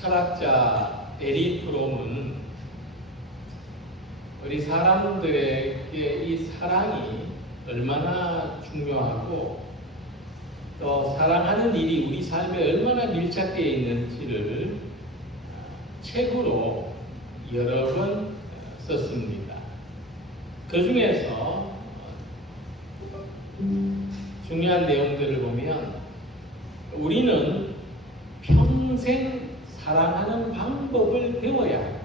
철학자 에리 프롬은 우리 사람들에게 이 사랑이 얼마나 중요하고 또 사랑하는 일이 우리 삶에 얼마나 밀착되어 있는지를 책으로 여러 번 썼습니다. 그 중에서 중요한 내용들을 보면 우리는 평생 사랑하는 방법을 배워야 합니다.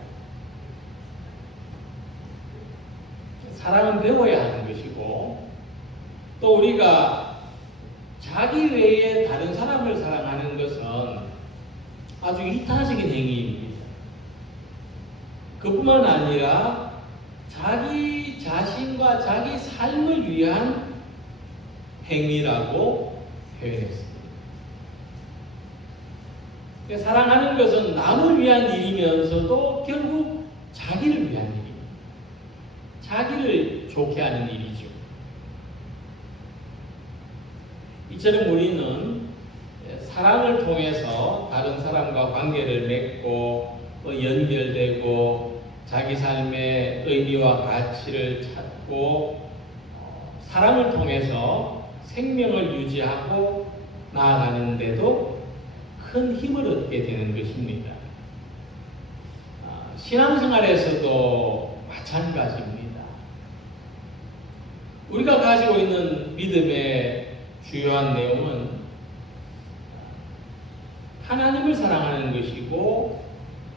사랑은 배워야 하는 것이고 또 우리가 자기 외에 다른 사람을 사랑하는 것은 아주 이타적인 행위입니다. 그뿐만 아니라 자기 자신과 자기 삶을 위한 행위라고 표현했습니다. 사랑하는 것은 남을 위한 일이면서도 결국 자기를 위한 일입니다. 자기를 좋게 하는 일이죠. 이처럼 우리는 사랑을 통해서 다른 사람과 관계를 맺고 또 연결되고 자기 삶의 의미와 가치를 찾고 사랑을 통해서 생명을 유지하고 나아가는데도 큰 힘을 얻게 되는 것입니다. 신앙생활에서도 마찬가지입니다. 우리가 가지고 있는 믿음의 주요한 내용은 하나님을 사랑하는 것이고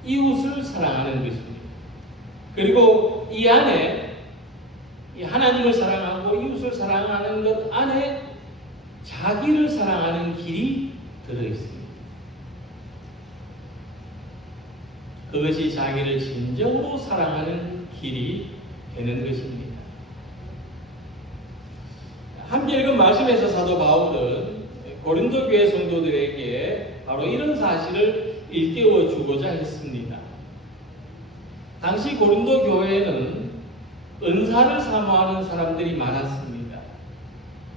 이웃을 사랑하는 것입니다. 그리고 이 안에 이 하나님을 사랑하고 이웃을 사랑하는 것 안에 자기를 사랑하는 길이 들어있습니다. 그것이 자기를 진정으로 사랑하는 길이 되는 것입니다. 함께 읽은 말씀에서 사도 바울은 고린도 교회 성도들에게 바로 이런 사실을 일깨워 주고자 했습니다. 당시 고린도 교회에는 은사를 사모하는 사람들이 많았습니다.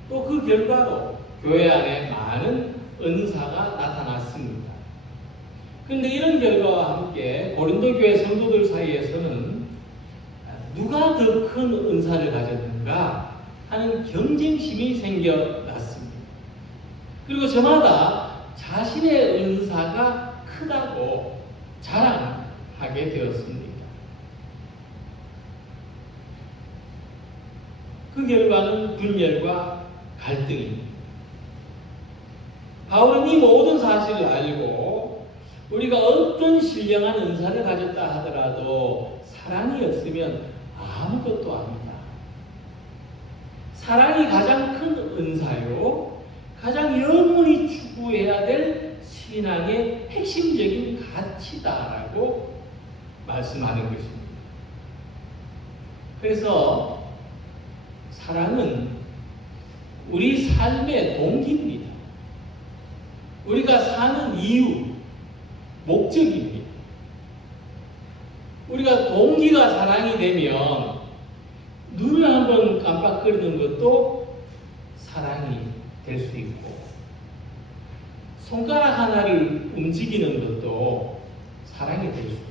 또 그 결과로 교회 안에 많은 은사가 나타났습니다. 그런데 이런 결과와 함께 고린도 교회 성도들 사이에서는 누가 더 큰 은사를 가졌는가 하는 경쟁심이 생겨났습니다. 그리고 저마다 자신의 은사가 크다고 자랑하게 되었습니다. 그 결과는 분열과 갈등입니다. 바울은 이 모든 사실을 알고 우리가 어떤 신령한 은사를 가졌다 하더라도 사랑이 없으면 아무것도 아니다. 사랑이 가장 큰 은사요, 가장 영원히 추구해야 될 신앙의 핵심적인 가치다라고 말씀하는 것입니다. 그래서 사랑은 우리 삶의 동기입니다. 우리가 사는 이유, 목적입니다. 우리가 동기가 사랑이 되면 눈을 한번 깜빡거리는 것도 사랑이 될 수 있고 손가락 하나를 움직이는 것도 사랑이 될 수가 있습니다.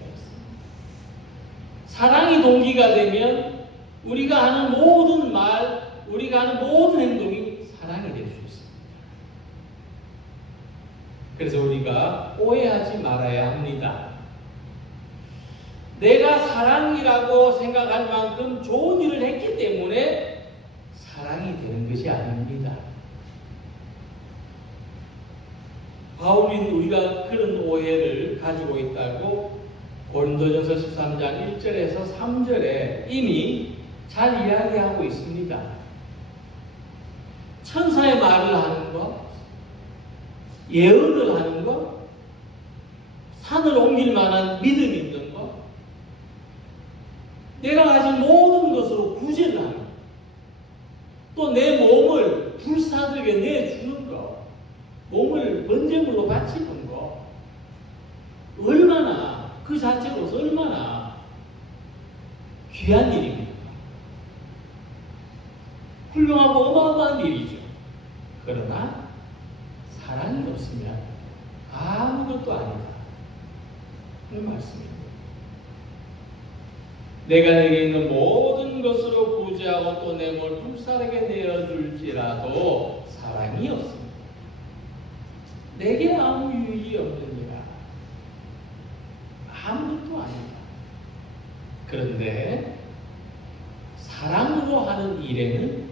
사랑이 동기가 되면 우리가 하는 모든 말, 우리가 하는 모든 행동이 사랑이 될 수 있습니다. 그래서 우리가 오해하지 말아야 합니다. 내가 사랑이라고 생각할 만큼 좋은 일을 했기 때문에 사랑이 되는 것이 아닙니다. 바울인 우리가 그런 오해를 가지고 있다고 고린도전서 13장 1절에서 3절에 이미 잘 이야기하고 있습니다. 천사의 말을 하는 것, 예언을 하는 것, 산을 옮길 만한 믿음이 있는 것, 내가 가진 모든 것으로 구제를 하는 것, 또 내 몸을 불사르게 내주는 것, 몸을 번제물로 바치는 것, 얼마나 그 자체로서 얼마나 귀한 일입니까? 훌륭하고 어마어마한 일이죠. 그러나 사랑이 없으면 아무것도 아니다. 그 말씀입니다. 내가 내게 있는 모든 것으로 구제하고 또 내 몸을 불사르게 내어줄지라도 사랑이 없습니다. 내게 아무 유익이 없느니라. 아무것도 아니다. 그런데 사랑으로 하는 일에는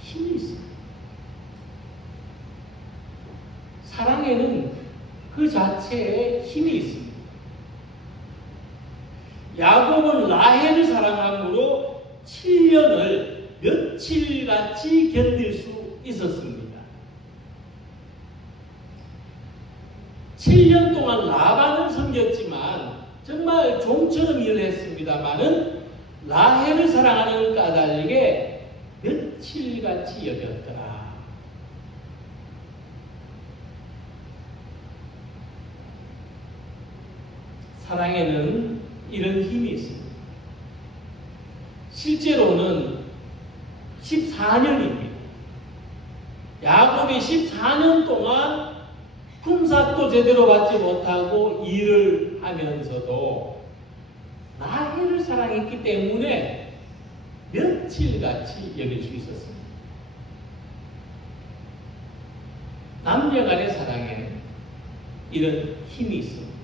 힘이 있습니다. 사랑에는 그 자체에 힘이 있습니다. 야곱은 라헬을 사랑함으로 7년을 며칠같이 견딜 수 있었습니다. 7년 동안 라반을 섬겼지만 정말 종처럼 일을 했습니다마는 라헬을 사랑하는 까닭에 며칠같이 여겼더라. 사랑에는 이런 힘이 있습니다. 실제로는 14년입니다. 야곱이 14년 동안 품삯도 제대로 받지 못하고 일을 하면서도 라헬을 사랑했기 때문에 며칠같이 여길 수 있었습니다. 남녀 간의 사랑에 이런 힘이 있습니다.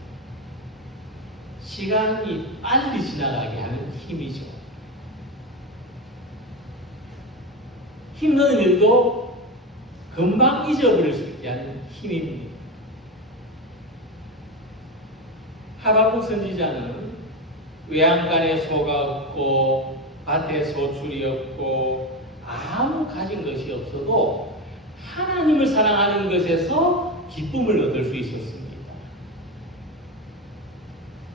시간이 빨리 지나가게 하는 힘이죠. 힘든 일도 금방 잊어버릴 수 있게 하는 힘입니다. 하박국 선지자는 외양간에 소가 없고 밭에 소출이 없고 아무 가진 것이 없어도 하나님을 사랑하는 것에서 기쁨을 얻을 수 있었습니다.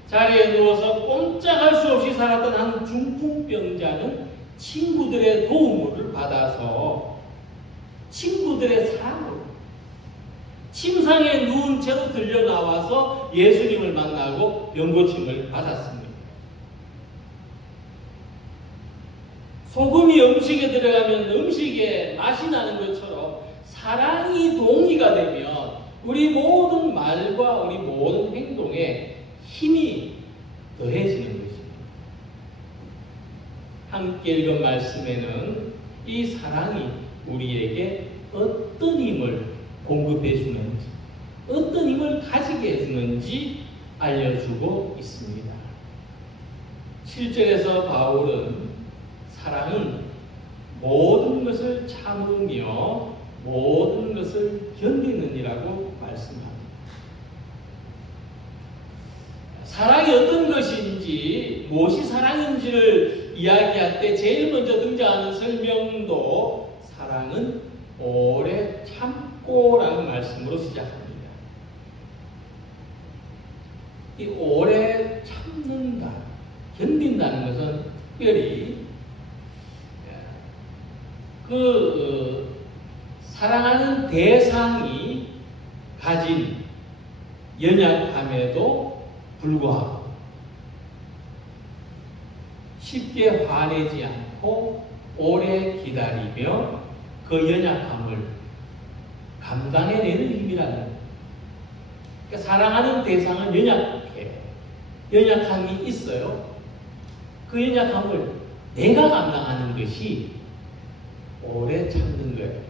자리에 누워서 꼼짝할 수 없이 살았던 한 중풍병자는 친구들의 도움을 받아서 친구들의 사랑으로 침상에 누운 채로 들려 나와서 예수님을 만나고 병고침을 받았습니다. 소금이 음식에 들어가면 음식에 맛이 나는 것처럼 사랑이 동의가 되면 우리 모든 말과 우리 모든 행동에 힘이 더해지는 것입니다. 함께 읽은 말씀에는 이 사랑이 우리에게 어떤 힘을 공급해 주는지, 어떤 힘을 가지게 해주는지 알려주고 있습니다. 7절에서 바울은 사랑은 모든 것을 참으며 모든 것을 견디느니라고 말씀합니다. 사랑이 어떤 것인지, 무엇이 사랑인지를 이야기할 때 제일 먼저 등장하는 설명도 사랑은 오래 참고라는 말씀으로 시작합니다. 이 오래 참는다, 견딘다는 것은 특별히 사랑하는 대상이 가진 연약함에도 불구하고 쉽게 화내지 않고 오래 기다리며 그 연약함을 감당해내는 힘이라는 거예요. 그러니까 사랑하는 대상은 연약해요. 연약함이 있어요. 그 연약함을 내가 감당하는 것이 오래 참는 거예요.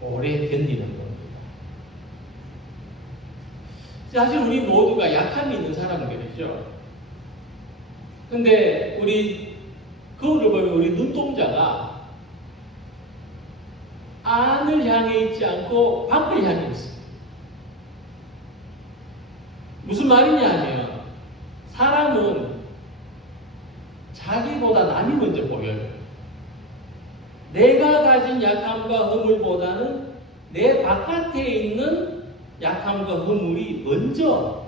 오래 견디는 겁니다. 사실 우리 모두가 약함이 있는 사람들이죠. 근데 우리 거울을 보면 우리 눈동자가 안을 향해 있지 않고 밖을 향해 있습니다. 무슨 말이냐면 사람은 자기보다 남이 먼저 보여요. 내가 가진 약함과 허물보다는 내 바깥에 있는 약함과 허물이 먼저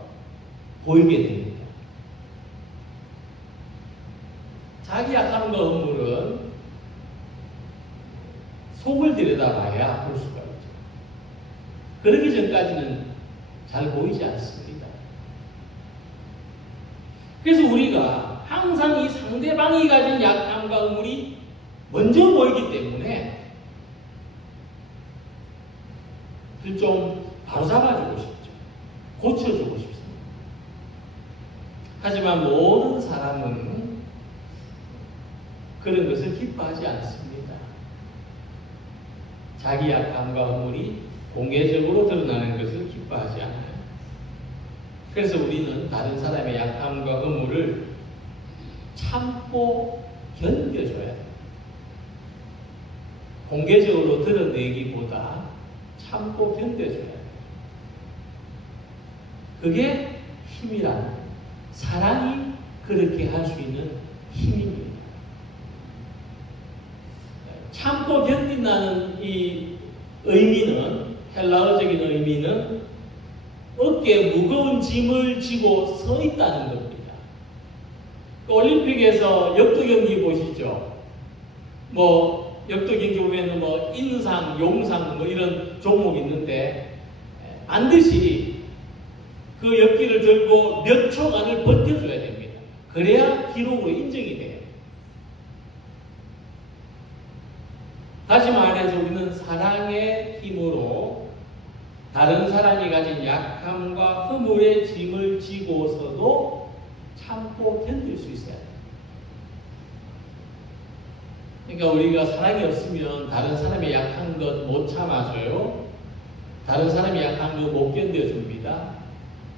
보이게 됩니다. 자기 약함과 허물은 속을 들여다봐야 볼 수가 있죠. 그러기 전까지는 잘 보이지 않습니다. 그래서 우리가 항상 이 상대방이 가진 약함과 허물이 먼저 보이기 때문에 그걸 좀 바로잡아주고 싶죠. 고쳐주고 싶습니다. 하지만 모든 사람은 그런 것을 기뻐하지 않습니다. 자기 약함과 허물이 공개적으로 드러나는 것을 기뻐하지 않아요. 그래서 우리는 다른 사람의 약함과 허물을 참고 견뎌줘야 돼요. 공개적으로 드러내기보다 참고 견뎌줘야 돼요. 그게 힘이라는 거예요. 사랑이 그렇게 할 수 있는 힘입니다. 참고 견딘다는 이 의미는, 헬라어적인 의미는 어깨에 무거운 짐을 지고 서 있다는 겁니다. 올림픽에서 역도 경기 보시죠. 역도 경기 보면은 인상, 용상 이런 종목이 있는데 반드시 그 역기를 들고 몇 초간을 버텨줘야 됩니다. 그래야 기록으로 인정이 돼요. 다시 말해서 우리는 사랑의 힘으로 다른 사람이 가진 약함과 허물의 짐을 지고서도 참고 견딜 수 있어야 돼요. 그러니까 우리가 사랑이 없으면 다른 사람의 약한 것 못 참아줘요. 다른 사람이 약한 것 못 견뎌줍니다.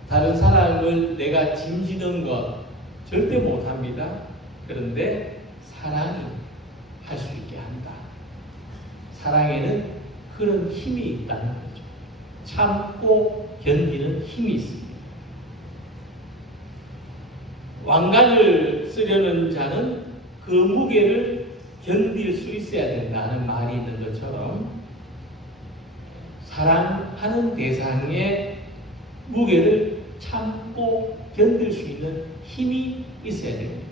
다른 사람을 내가 짐지는 것 절대 못합니다. 그런데 사랑이 할 수 있게 한다. 사랑에는 그런 힘이 있다는 거죠. 참고 견디는 힘이 있습니다. 왕관을 쓰려는 자는 그 무게를 견딜 수 있어야 된다는 말이 있는 것처럼 사랑하는 대상의 무게를 참고 견딜 수 있는 힘이 있어야 됩니다.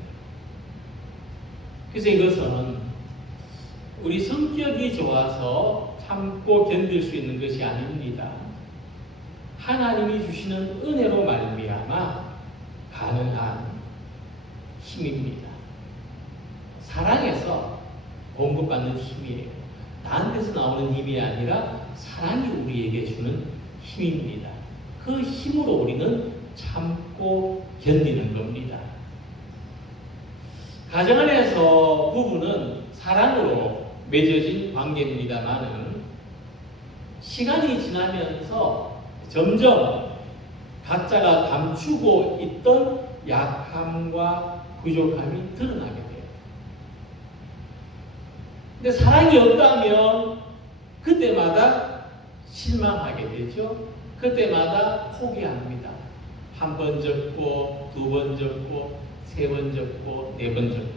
그래서 이것은 우리 성격이 좋아서 참고 견딜 수 있는 것이 아닙니다. 하나님이 주시는 은혜로 말미암아 가능한 힘입니다. 사랑에서 공급받는 힘이에요. 나한테서 나오는 힘이 아니라 사랑이 우리에게 주는 힘입니다. 그 힘으로 우리는 참고 견디는 겁니다. 가정 안에서 부부는 사랑으로 맺어진 관계입니다만은 시간이 지나면서 점점 각자가 감추고 있던 약함과 부족함이 드러나게 돼요. 근데 사랑이 없다면 그때마다 실망하게 되죠. 그때마다 포기합니다. 한 번 접고, 두 번 접고, 세 번 접고, 네 번 접고.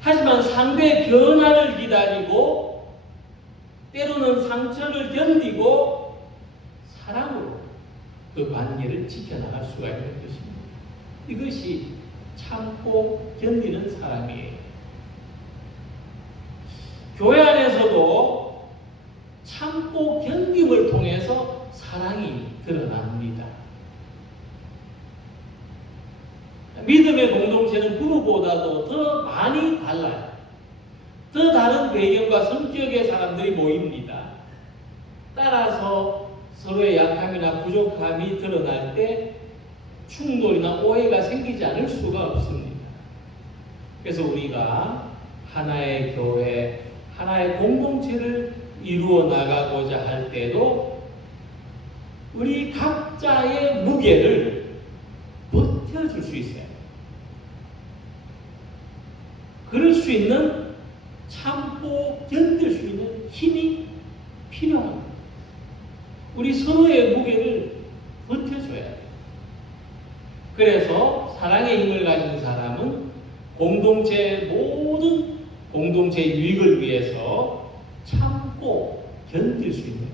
하지만 상대의 변화를 기다리고, 때로는 상처를 견디고, 사랑으로 그 관계를 지켜나갈 수가 있는 것입니다. 이것이 참고 견디는 사람이에요. 교회 안에서도 참고 견딤을 통해서 사랑이 드러납니다. 믿음의 공동체는 부부보다도 더 많이 달라요. 더 다른 배경과 성격의 사람들이 모입니다. 따라서 서로의 약함이나 부족함이 드러날 때 충돌이나 오해가 생기지 않을 수가 없습니다. 그래서 우리가 하나의 교회, 하나의 공동체를 이루어 나가고자 할 때도 우리 각자의 무게를 버텨줄 수 있어야 돼요. 그럴 수 있는 참고 견딜 수 있는 힘이 필요합니다. 우리 서로의 무게를 버텨줘야 돼요. 그래서 사랑의 힘을 가진 사람은 공동체의 모든 공동체의 유익을 위해서 참고 견딜 수 있는 거예요.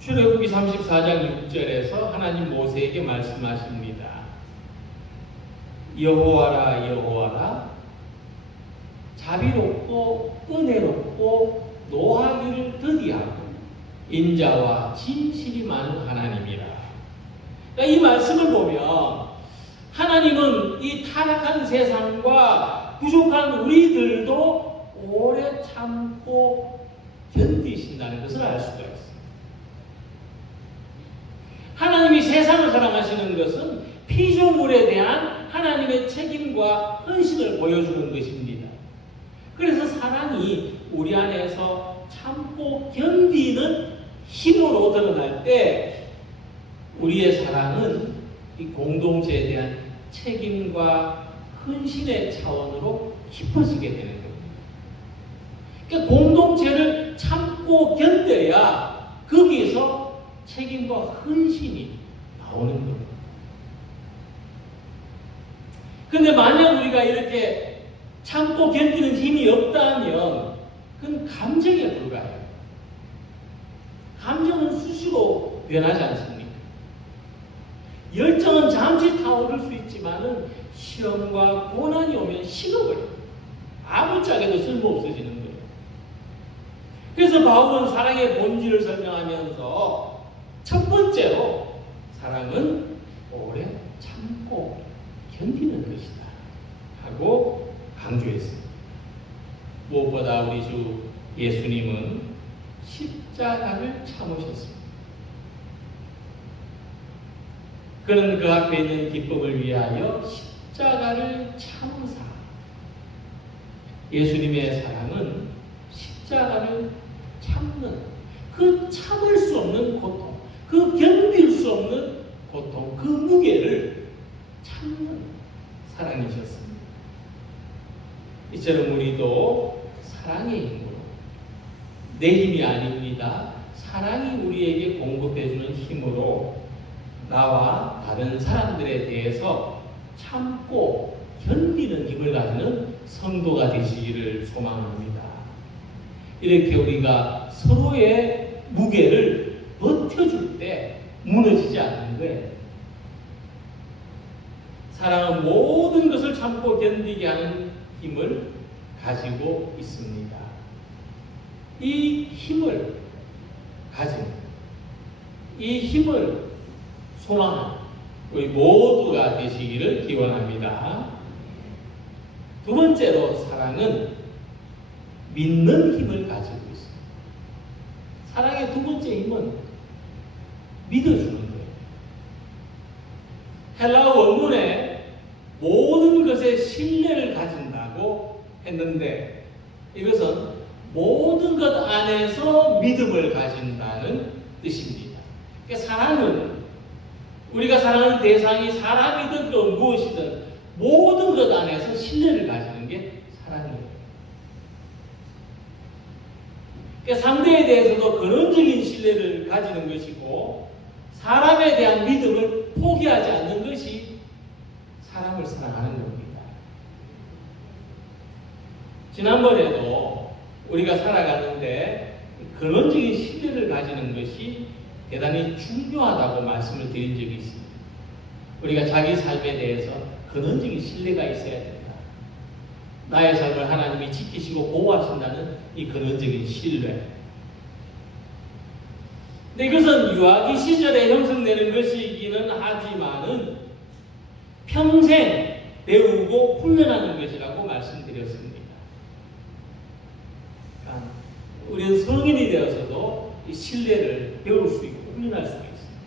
출애굽기 34장 6절에서 하나님 모세에게 말씀하십니다. 여호와라 여호와라 자비롭고 은혜롭고 노하기를 더디하고 인자와 진실이 많은 하나님이라. 그러니까 이 말씀을 보면 하나님은 이 타락한 세상과 부족한 우리들도 오래 참고 견디신다는 것을 알 수가 있습니다. 하나님이 세상을 사랑하시는 것은 피조물에 대한 하나님의 책임과 헌신을 보여주는 것입니다. 그래서 사랑이 우리 안에서 참고 견디는 힘으로 드러날 때 우리의 사랑은 이 공동체에 대한 책임과 헌신의 차원으로 깊어지게 되는 겁니다. 그러니까 공동체를 참고 견뎌야 거기에서 책임과 헌신이 나오는 겁니다. 그런데 만약 우리가 이렇게 참고 견디는 힘이 없다면 그건 감정에 불과해요. 감정은 수시로 변하지 않습니까? 열정은 잠시 타오를 수 있지만은 시험과 고난이 오면 식어버려요. 아무짝에도 쓸모없어지는 거예요. 그래서 바울은 사랑의 본질을 설명하면서 첫 번째로 사랑은 오래 참고 견디는 것이다 하고 강조했습니다. 무엇보다 우리 주 예수님은 십자가를 참으셨습니다. 그는 그 앞에 있는 기쁨을 위하여 십자가를 참으사. 예수님의 사랑은 십자가를 참는, 그 참을 수 없는 고통, 그 견딜 수 없는 고통, 그 무게를 참는 사랑이셨습니다. 이처럼 우리도 사랑의 힘으로, 내 힘이 아닙니다. 사랑이 우리에게 공급해주는 힘으로 나와 다른 사람들에 대해서 참고 견디는 힘을 가지는 성도가 되시기를 소망합니다. 이렇게 우리가 서로의 무게를 버텨줄 때 무너지지 않는 거예요. 사랑은 모든 것을 참고 견디게 하는 힘을 가지고 있습니다. 이 힘을 가진, 이 힘을 소망하는 우리 모두가 되시기를 기원합니다. 두 번째로 사랑은 믿는 힘을 가지고 있습니다. 사랑의 두 번째 힘은 믿어주는 거예요. 헬라어 원문에 모든 것에 신뢰를 가진다고 했는데 이것은 모든 것 안에서 믿음을 가진다는 뜻입니다. 그러니까 사랑은 우리가 사랑하는 대상이 사람이든 또 무엇이든 모든 것 안에서 신뢰를 가지는 게 사랑이에요. 그러니까 상대에 대해서도 근원적인 신뢰를 가지는 것이고 사람에 대한 믿음을 포기하지 않는 것이 사람을 사랑하는 겁니다. 지난번에도 우리가 살아가는데 근원적인 신뢰를 가지는 것이 대단히 중요하다고 말씀을 드린 적이 있습니다. 우리가 자기 삶에 대해서 근원적인 신뢰가 있어야 된다. 나의 삶을 하나님이 지키시고 보호하신다는 이 근원적인 신뢰. 근데 이것은 유아기 시절에 형성되는 것이기는 하지만은 평생 배우고 훈련하는 것이라고 말씀드렸습니다. 그러니까 우리는 성인이 되어서도 이 신뢰를 배울 수 있고 훈련할 수가 있습니다.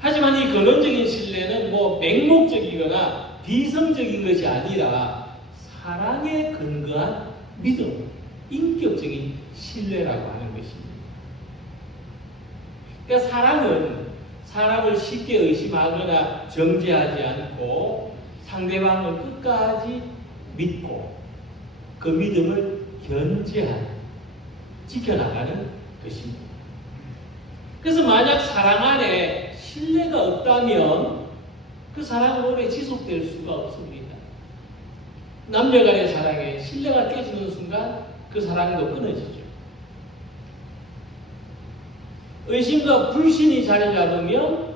하지만 이 근원적인 신뢰는 맹목적이거나 비성적인 것이 아니라 사랑에 근거한 믿음, 인격적인 신뢰라고 하는 것입니다. 그러니까 사랑은 사람을 쉽게 의심하거나 정죄하지 않고 상대방을 끝까지 믿고 그 믿음을 견제하는, 지켜나가는 것입니다. 그래서 만약 사랑 안에 신뢰가 없다면 그 사랑은 오래 지속될 수가 없습니다. 남녀 간의 사랑에 신뢰가 깨지는 순간 그 사랑도 끊어지죠. 의심과 불신이 자리 잡으면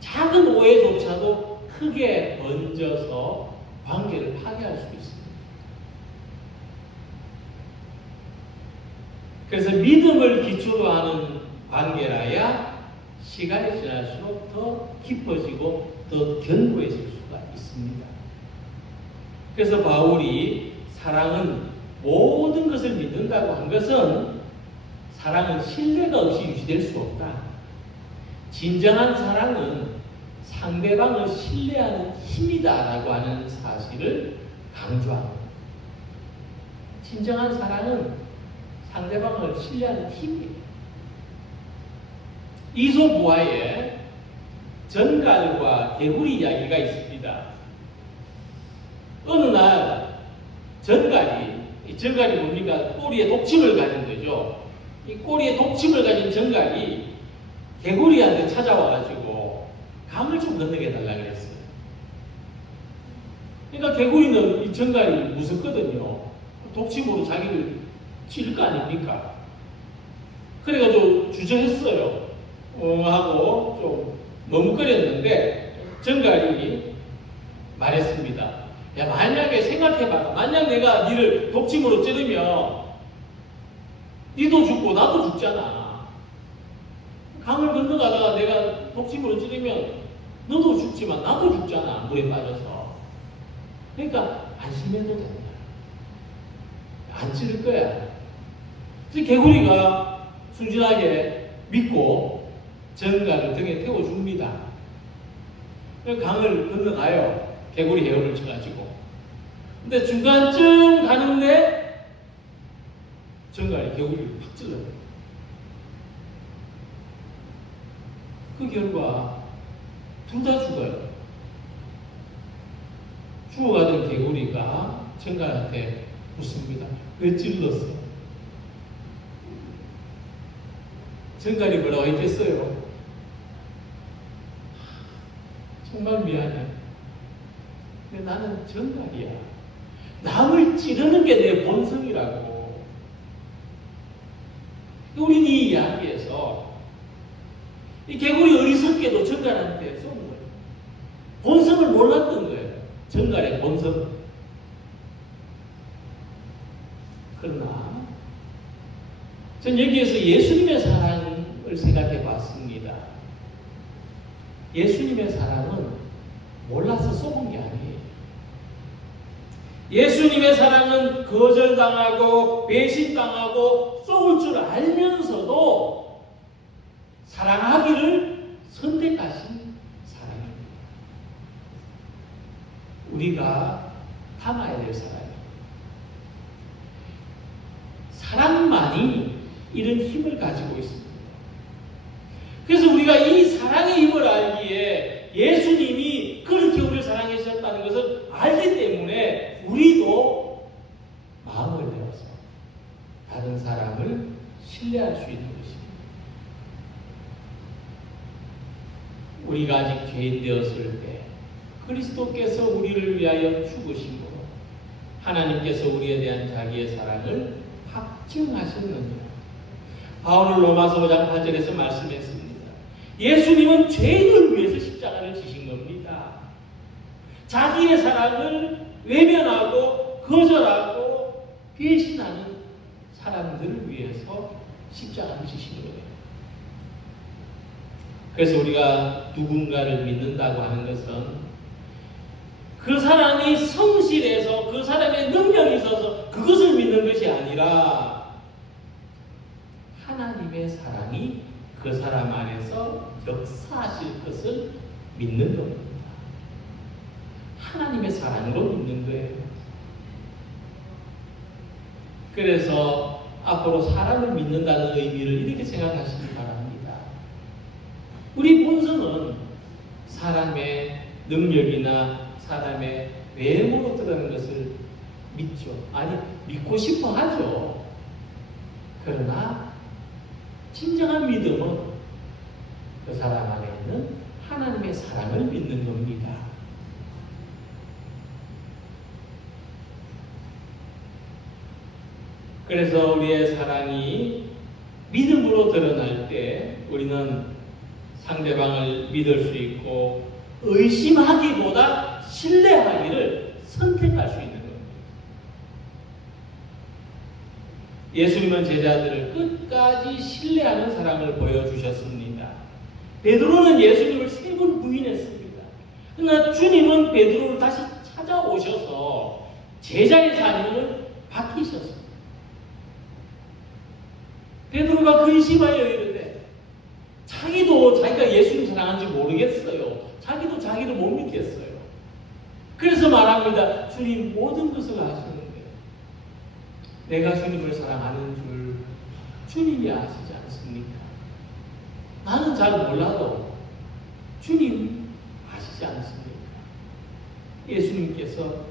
작은 오해조차도 크게 번져서 관계를 파괴할 수 있습니다. 그래서 믿음을 기초로 하는 관계라야 시간이 지날수록 더 깊어지고 더 견고해질 수가 있습니다. 그래서 바울이 사랑은 모든 것을 믿는다고 한 것은 사랑은 신뢰가 없이 유지될 수 없다. 진정한 사랑은 상대방을 신뢰하는 힘이다라고 하는 사실을 강조합니다. 진정한 사랑은 상대방을 신뢰하는 힘이에요. 이솝우화에 전갈과 개구리 이야기가 있습니다. 어느 날 전갈이 뭡니까? 꼬리에 독침을 가진 거죠. 이 꼬리에 독침을 가진 전갈이 개구리한테 찾아와가지고 강을 좀 건너게 해달라 그랬어요. 그러니까 개구리는 이 전갈이 무섭거든요. 독침으로 자기를 칠 거 아닙니까? 그래가지고 주저했어요. 하고 좀 머뭇거렸는데 전갈이 말했습니다. 야, 만약에 생각해봐. 만약 내가 니를 독침으로 찌르면 니도 죽고 나도 죽잖아. 강을 건너가다가 내가 독침으로 찌르면 너도 죽지만 나도 죽잖아. 물에 빠져서. 그러니까 안심해도 된다. 안 찌를 거야. 그래서 개구리가 순진하게 믿고 전갈을 등에 태워줍니다. 강을 건너가요. 개구리 헤엄을 쳐가지고. 근데 중간쯤 가는데 전갈이 개구리를 팍 찔러요. 그 결과 둘 다 죽어요. 죽어가던 개구리가 전갈한테 묻습니다. 왜 찔렀어? 전갈이 뭐라고 했겠어요? 정말 미안해. 근데 나는 전갈이야. 남을 찌르는 게 내 본성이라고. 우리는 이 이야기에서 이 개구리 어리석게도 전갈한테 쏘는 거예요. 본성을 몰랐던 거예요. 전갈의 본성. 그러나 전 여기에서 예수님의 사랑을 생각해 봤습니다. 예수님의 사랑은 몰라서 쏘은 게 아니에요. 예수님의 사랑은 거절당하고 배신당하고 쏘을 줄 알면서도 사랑하기를 선택하신 사랑입니다. 우리가 담아야 될 사랑입니다. 사랑만이 이런 힘을 가지고 있습니다. 그래서 우리가 이 사랑의 힘을 알기에 예수님이 그렇게 우리를 사랑해 주셨다는 것을 알기 때문에 우리도 마음을 내어서 다른 사람을 신뢰할 수 있는 것입니다. 우리가 아직 죄인 되었을 때 그리스도께서 우리를 위하여 죽으심으로 하나님께서 우리에 대한 자기의 사랑을 확증하셨느니라. 바울은 로마서 5장 8절에서 말씀했습니다. 예수님은 죄인을 위해서 십자가를 지신 겁니다. 자기의 사랑을 외면하고 거절하고 배신하는 사람들을 위해서 십자가를 지신 거예요. 그래서 우리가 누군가를 믿는다고 하는 것은 그 사람이 성실해서 그 사람의 능력이 있어서 그것을 믿는 것이 아니라 하나님의 사랑이 그 사람 안에서 역사하실 것을 믿는 겁니다. 하나님의 사랑으로 믿는 거예요. 그래서 앞으로 사람을 믿는다는 의미를 이렇게 생각하시기 바랍니다. 우리 본성은 사람의 능력이나 사람의 외모로 드러나는 것을 믿죠. 아니, 믿고 싶어 하죠. 그러나 진정한 믿음은 그 사람 안에 있는 하나님의 사랑을 믿는 겁니다. 그래서 우리의 사랑이 믿음으로 드러날 때 우리는 상대방을 믿을 수 있고 의심하기보다 신뢰하기를 선택할 수 있는 겁니다. 예수님은 제자들을 끝까지 신뢰하는 사랑을 보여주셨습니다. 베드로는 예수님을 3번 부인했습니다. 그러나 주님은 베드로를 다시 찾아오셔서 제자의 삶을 바뀌셨습니다. 베드로가 근심하여 이르되 자기도 자기가 예수님 사랑하는지 모르겠어요. 자기도 자기를 못 믿겠어요. 그래서 말합니다. 주님 모든 것을 아시는데 내가 주님을 사랑하는 줄 주님이 아시지 않습니까? 나는 잘 몰라도 주님 아시지 않습니까? 예수님께서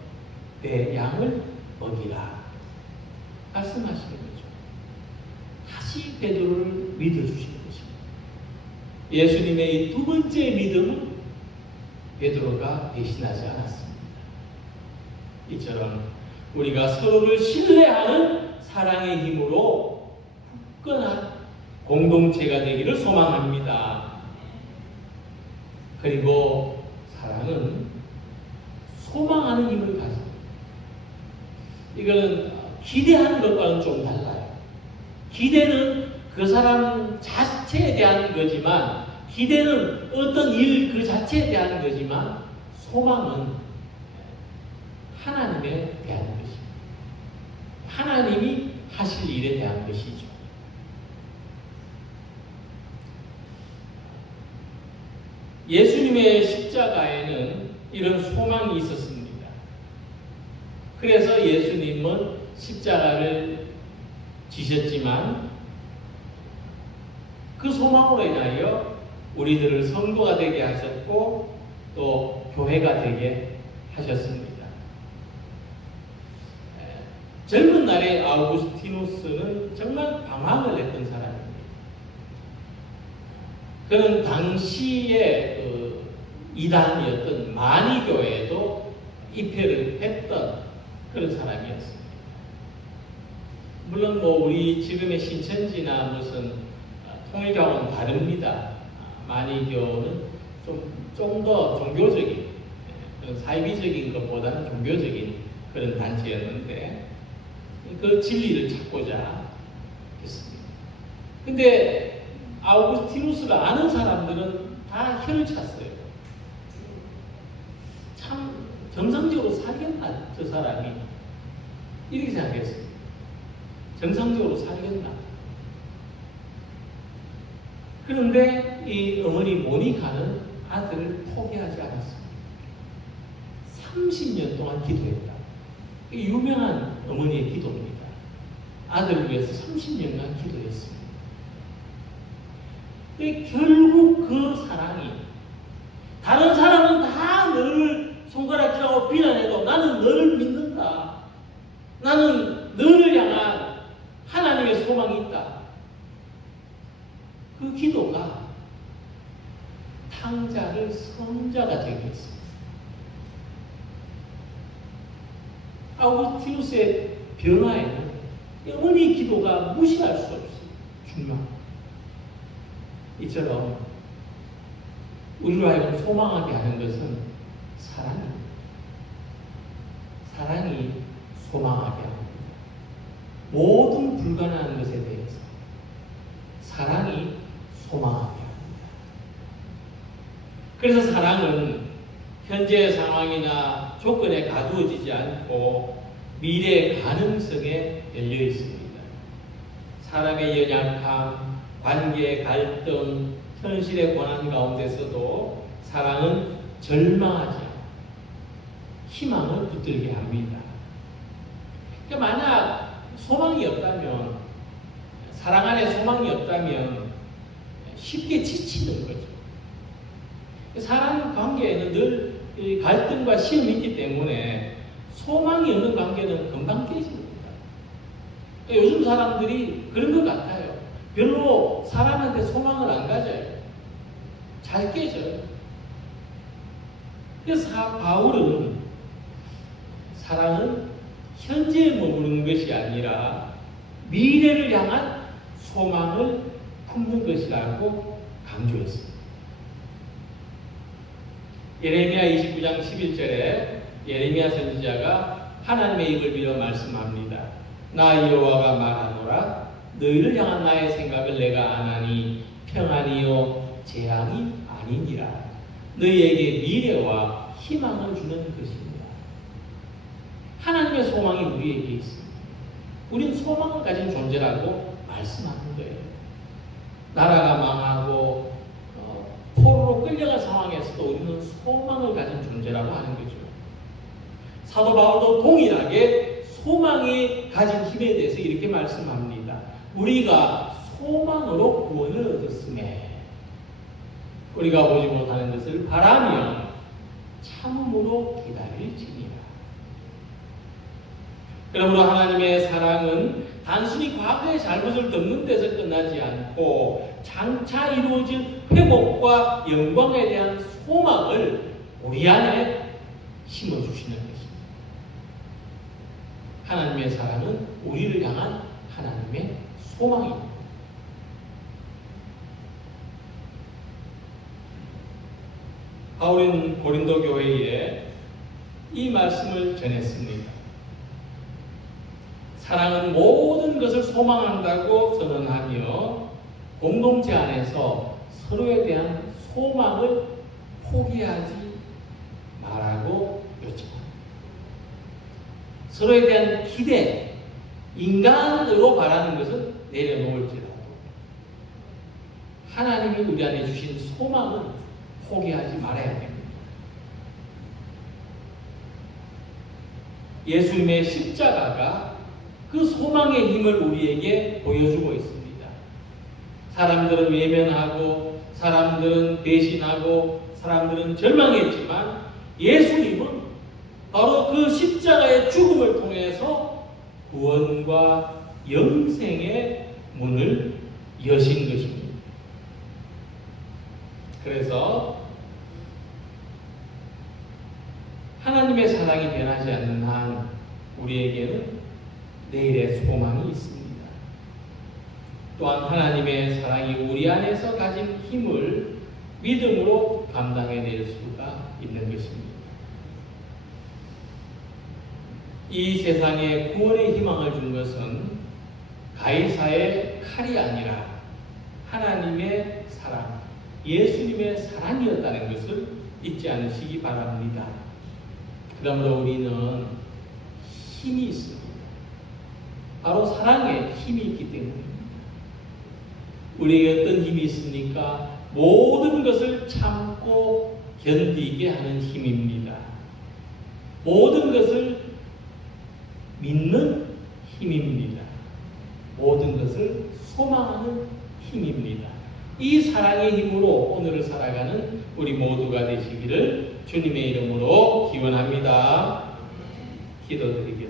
내 양을 먹이라 말씀하시는 거죠. 다시 베드로를 믿어주시는 것입니다. 예수님의 이 두 번째 믿음은 베드로가 배신하지 않았습니다. 이처럼 우리가 서로를 신뢰하는 사랑의 힘으로 굳건한 공동체가 되기를 소망합니다. 그리고 사랑은 소망하는 힘을 가집니다. 이거는 기대하는 것과는 좀 달라요. 기대는 그 사람 자체에 대한 거지만, 기대는 어떤 일 그 자체에 대한 거지만, 소망은 하나님에 대한 것입니다. 하나님이 하실 일에 대한 것이죠. 예수님의 십자가에는 이런 소망이 있었습니다. 그래서 예수님은 십자가를 지셨지만 그 소망으로 인하여 우리들을 성도가 되게 하셨고 또 교회가 되게 하셨습니다. 젊은 날의 아우구스티누스는 정말 방황을 했던 사람입니다. 그는 당시의 이단이었던 마니교회에도 입회를 했던 그런 사람이었습니다. 물론 우리 지금의 신천지나 무슨 통일교하고는 다릅니다. 마니교는 좀 더 종교적인, 그런 사이비적인 것보다는 종교적인 그런 단체였는데 그 진리를 찾고자 했습니다. 근데 아우구스티누스를 아는 사람들은 다 혀를 찼어요. 참 정상적으로 살겠나 저 사람이, 이렇게 생각했습니다. 정상적으로 살겠나. 그런데 이 어머니 모니카는 아들을 포기하지 않았습니다. 30년 동안 기도했다. 유명한 어머니의 기도입니다. 아들을 위해서 30년간 기도했습니다. 근데 결국 그 사랑이, 다른 사람은 다 너를 손가락질하고 비난해도 나는 너를 믿는다. 나는 너를 향한 하나님의 소망이 있다. 그 기도가 탕자를 성자가 되게 했습니다. 아우구스티누스의 변화에는 어머니 기도가 무시할 수 없어요. 중요합니다. 이처럼 우리로 하여금 소망하게 하는 것은 사랑입니다. 사랑이 소망하게 합니다. 모든 불가능한 것에 대해서 사랑이 소망하게 합니다. 그래서 사랑은 현재의 상황이나 조건에 가두어지지 않고 미래의 가능성에 열려 있습니다. 사람의 연약함, 관계의 갈등, 현실의 고난 가운데서도 사랑은 절망하지 않고 희망을 붙들게 합니다. 그러니까 만약 소망이 없다면, 사랑 안에 소망이 없다면 쉽게 지치는 거죠. 사람 관계에는 늘 갈등과 시험이 있기 때문에 소망이 없는 관계는 금방 깨집니다. 요즘 사람들이 그런 것 같아요. 별로 사람한테 소망을 안 가져요. 잘 깨져요. 그래서 바울은 사랑은 현재에 머무르는 것이 아니라 미래를 향한 소망을 품는 것이라고 강조했습니다. 예레미야 29장 11절에 예레미야 선지자가 하나님의 입을 빌어 말씀합니다. 나 여호와가 말하노라. 너희를 향한 나의 생각을 내가 아나니 평안이요 재앙이 아니니라. 너희에게 미래와 희망을 주는 것입니다. 하나님의 소망이 우리에게 있습니다. 우리는 소망을 가진 존재라고 말씀하는 거예요. 나라가 망하고 안에서도 우리는 소망을 가진 존재라고 하는 거죠. 사도 바울도 동일하게 소망이 가진 힘에 대해서 이렇게 말씀합니다. 우리가 소망으로 구원을 얻었음에 우리가 보지 못하는 것을 바라며 참음으로 기다릴지니라. 그러므로 하나님의 사랑은 단순히 과거의 잘못을 덮는 데서 끝나지 않고 장차 이루어질 회복과 영광에 대한 소망을 우리 안에 심어주시는 것입니다. 하나님의 사랑은 우리를 향한 하나님의 소망입니다. 바울은 고린도 교회에 이 말씀을 전했습니다. 사랑은 모든 것을 소망한다고 선언하며 공동체 안에서 서로에 대한 소망을 포기하지 말라고 요청합니다. 서로에 대한 기대, 인간으로 바라는 것은 내려놓을지라도 하나님이 우리 안에 주신 소망은 포기하지 말아야 됩니다. 예수님의 십자가가 그 소망의 힘을 우리에게 보여주고 있습니다. 사람들은 외면하고 사람들은 배신하고 사람들은 절망했지만 예수님은 바로 그 십자가의 죽음을 통해서 구원과 영생의 문을 여신 것입니다. 그래서 하나님의 사랑이 변하지 않는 한 우리에게는 내일의 소망이 있습니다. 또한 하나님의 사랑이 우리 안에서 가진 힘을 믿음으로 감당해낼 수가 있는 것입니다. 이 세상에 구원의 희망을 준 것은 가이사의 칼이 아니라 하나님의 사랑, 예수님의 사랑이었다는 것을 잊지 않으시기 바랍니다. 그러므로 우리는 힘이 있습니다. 바로 사랑에 힘이 있기 때문입니다. 우리에게 어떤 힘이 있습니까? 모든 것을 참고 견디게 하는 힘입니다. 모든 것을 믿는 힘입니다. 모든 것을 소망하는 힘입니다. 이 사랑의 힘으로 오늘을 살아가는 우리 모두가 되시기를 주님의 이름으로 기원합니다. 기도드리겠습니다.